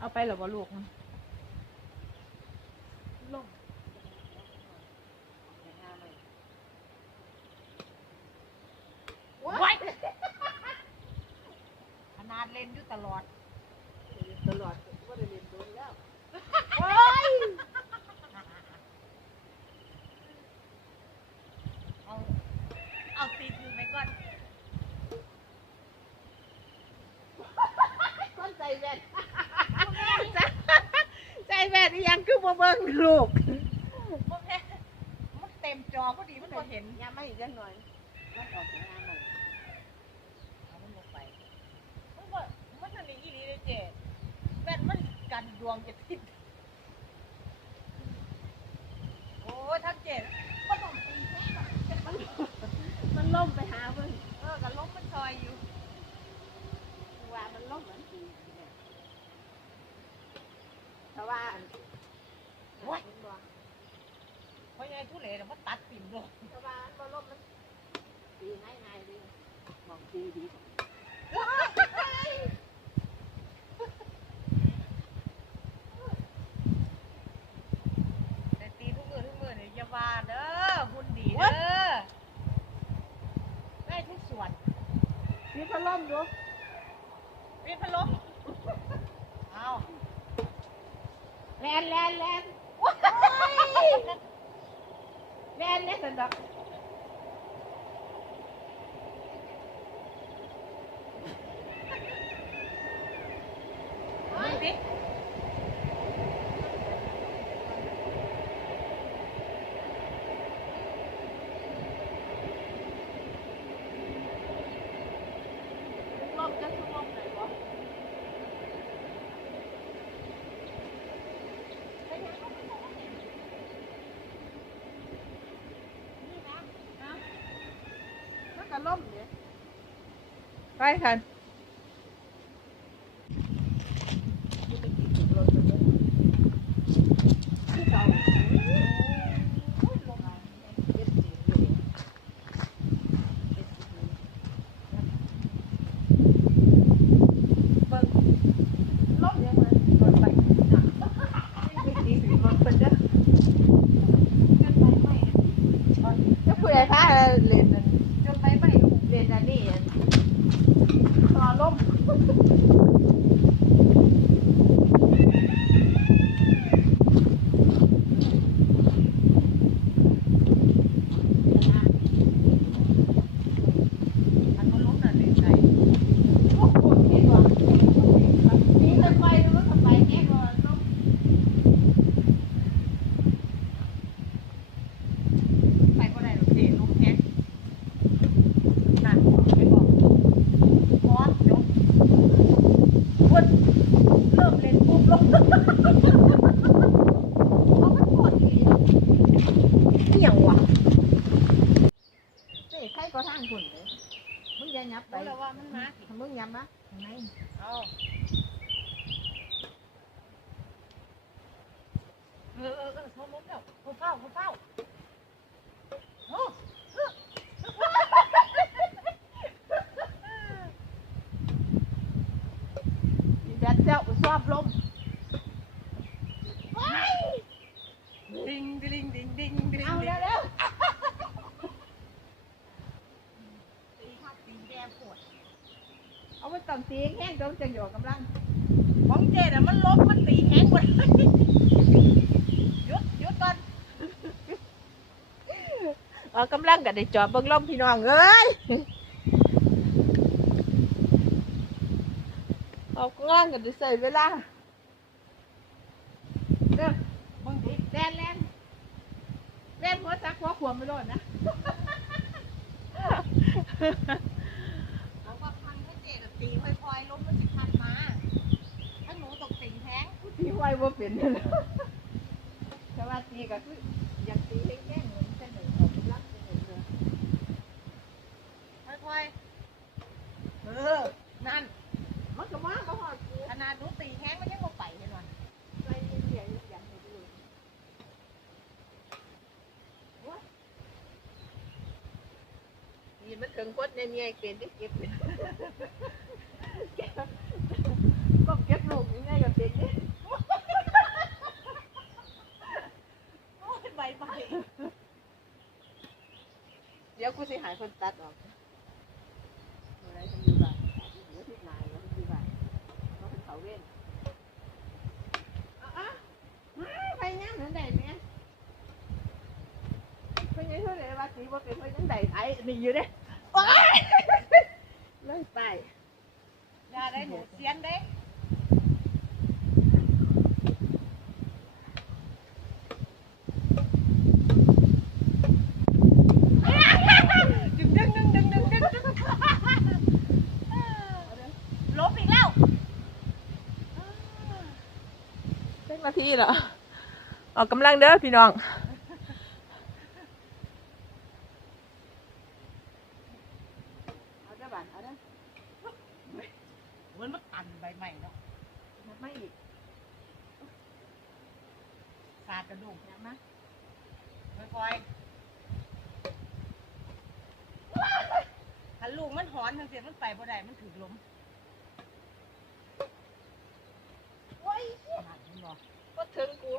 เอาไปเหรอวะลูก ลง ไว้ ขนาดเล่นอยู่ตลอด ตลอดว่าได้เรียนโดนแล้ว โอ้ยเอาเอาตีคืนไปก่อน คนใจแว่น ใจแม่นี่ยังคือ บ่เบิ่งลูกมันแค่มันเต็มจอพอดีมันก็เห็นยามไม่อีกจังหน่อยมันออกจากงานใหม่เอามันลงไปมันก็มันอันนี้อีหลีเลยเจ๊แว่นมันกันดวงจะทิ่มโอ้ยทั้งเจ๊มันต้องตีแค่แบบมันล่มไปหาเพิ่นเออกันล้มมันซอยอยู่ว่ามันล่มเหมือนปีเนี่ยแต่ว่าอัน โอ้ย เห็นบ่ เพราะยังไงทุเรศน่ะมัน ตัดปิ่มลงแต่ว่ามันบ่ล่มมันปีง่ายๆดีมองปีดีแต่ตีทุกมือทุกมือเนี่ยอย่าว่าเด้อหุ่นดีเด้อได้ทุกส่วนมีพัดลมอยู่เป็นพัดลมเอาแลนแลนแลน แลนเนี่ยสันดอก ดูสิ ลมจะสุลมไหนบ่ มันก็ ล่มเนี่ยไปคัน ล่มยังไงรถไปไม่ดีสิรถเพิ่นเด้อกันไปไม่ จะคุยไอ้พาเล่นนั่น จนไปไม่เรียนอันนี้ ต่อล่ม มันก็ล้มน่ะเลยใจ โอ้โหเห็นบ่มีกันไปดูว่ากันไปแน่ก็ล่ม ไปก็ได้หรอกเจ๊ล้มแฮะนั่นไปบอกพอสจบพุ่นเริ่มเล่นปุ๊บล้ม เขาก็ปวดอีก เหี่ยวว่ะ เจ๊ใครก็ทางคุณเลยมึง อย่ายับไปรู้แล้วว่ามันมาสิ มึงยับนะไหน เอาเออเออเออเขาล้มแล้วเขาเฝ้าเขาเฝ้าโอ้ มีแบตเจ้าชอบล่ม ดิงดิงดิงดิงดิง เอาแล้วแล้ว ตี ข้าตีแดงปวดเอาไปต้องตีแห้งต้องจังหยอกกำลังของเจน่ะมันล้มมันตีแห้งหมดเลยหยุดหยุดก่อนออกกำลังกันได้จอบเบิ่งลมพี่น้องเอ้ยออกกำลังกันได้ใส่เวลาเด้อมึงดิแลนแลนแลนหัวจักหัวขวมไม่รอดนะ เอาว่าพันถ้าเจน่ะ ตีพลอยๆล้มมันสิพันมาถ้าหนูตกตีแห้งตีไว้บ่เป็นเลยนะแต่ว่าตีก็คืออยากตีแห้งเหมือนเส้นหนึ่งออกกำลังเป็นหนึ่งเลยพลอยๆเออนั่นมันก็มาก็หอดกูขนาดหนูตีแห้งมันยังบ่ไปเห็นไหมใจเย็นๆอย่างนี้ดูนี่มันถึงกดเนี่ยเมียเป็นได้เก็บเลย ก็เก็บลูกยังไงกับเด็กนี่โอ้ยใบใบเดี๋ยวกูสิหายคนตัดออกอะไรทำอยู่บ้างเดี๋นายแล้วทำอใบ้าเป็นเขาเว้นอะไปย่างนั่นได้มไปยังเท่าไหร่ว่าสีว่าเป็นไปยังได้ไอ้นี่อยู่เด้ย ยาได้หนูเสียนได้ ดึงดึงดึงดึงดึงดึงดึงลบอีกแล้ว เจ็ดนาทีเหรอออกกำลังเด้อพี่น้อง กระดูกนับมาค่อยๆถ้าลูกมันหอนทั้งเสียมันไปบ่ได้มันถึกลมโอ้ยขนาดนี้บ่ก็ถึงกู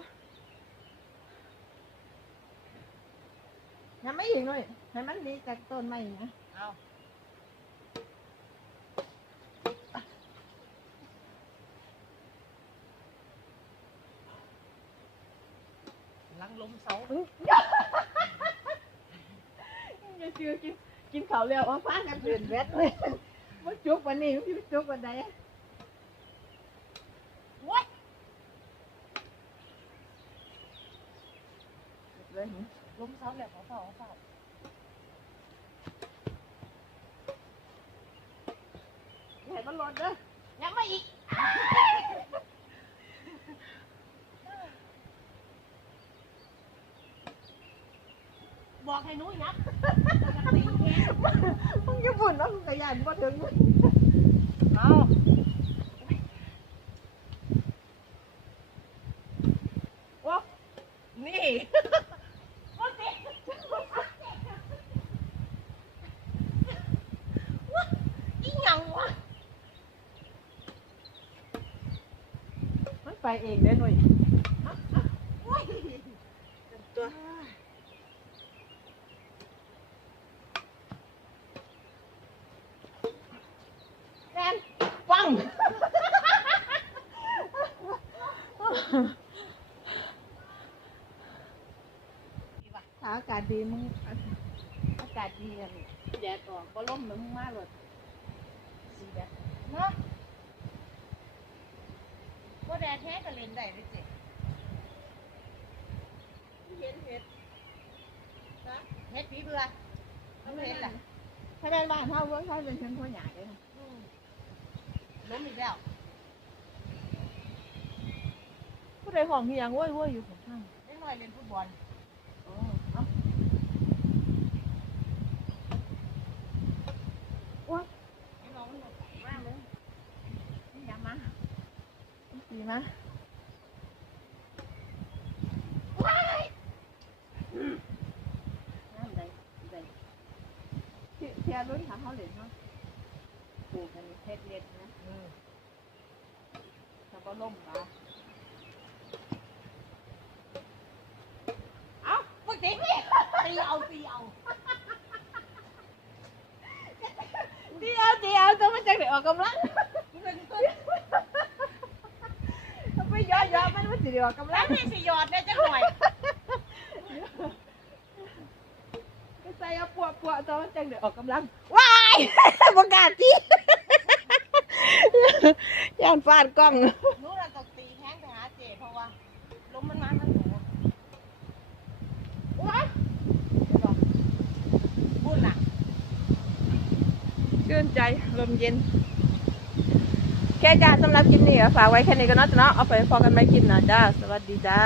นับไม่อีกหน่อยให้มันหนีจากต้นไม้นะเอาลังลมเสา อย่าเชื่อกินกินข้าวแล้วว่าฟ้ากันเดือนแวดเลยว่าจุกวันนี้พี่จุกวันใดโอ้ยเลยลมเสาแหล้วเขาเฝ้าเขาเฝ้าอย่าให้มันหลดเด้อยังไม่อีก บอกให้หนู้ยับตีแข้งมึงอย่าบ่นว่ามึงกระยานบ่ถึงเอาโอ้นี่โอ้เจ๊ว้าอีหยังวะมันไปเองเด้อหน่อยโอ้ยตัวแนนฟัง ถ้าอากาศดีมึงอากาศดีอะแดดออกก็ล่มมึงมาเลยสีแดดเนาะว่าแดดแท้ก็เล่นได้เลยเจ๊เห็นเห็ดเฮ็ดผีเบื่อไม่เห็นล่ะถ้าเป็นบ้านเท่าเวิร์กเขาเป็นเชิงหัวหยาเลยค่ะอืมล้มอีกแล้วผู้ใดห้องเฮียงโว้ยโว้ยอยู่ข้างเล่นหน่อยเล่นฟุตบอล โอ้เอา ให้น้องมันหมด มาเลยนี่ยามา สีมาน้ำใดใดเทียเทียรุ่นขาเขาเหรียญเนาะปลูกกันเย้อนมันมันจะได้ออกกำแล้ลัวงนี่สิหยอดได้จังหน่อยก็ใส่เอาปวดปวดตัวมันจะได้ออกกำลังว้ายประกาศที่ย่านฟาดกล้องหนูน่ะต้องตีแข้งไปหาเจ๊เพราะว่าลมมันมาทางหนูว้ายบุญน่ะ ชื่นใจลมเย็น แค่จ้าสำหรับคลิปนี้ก็ฝากไว้แค่นี้ก็เนาะจะเนาะเอาไปพอกันไปคลิปหนะจ้า สวัสดีจ้า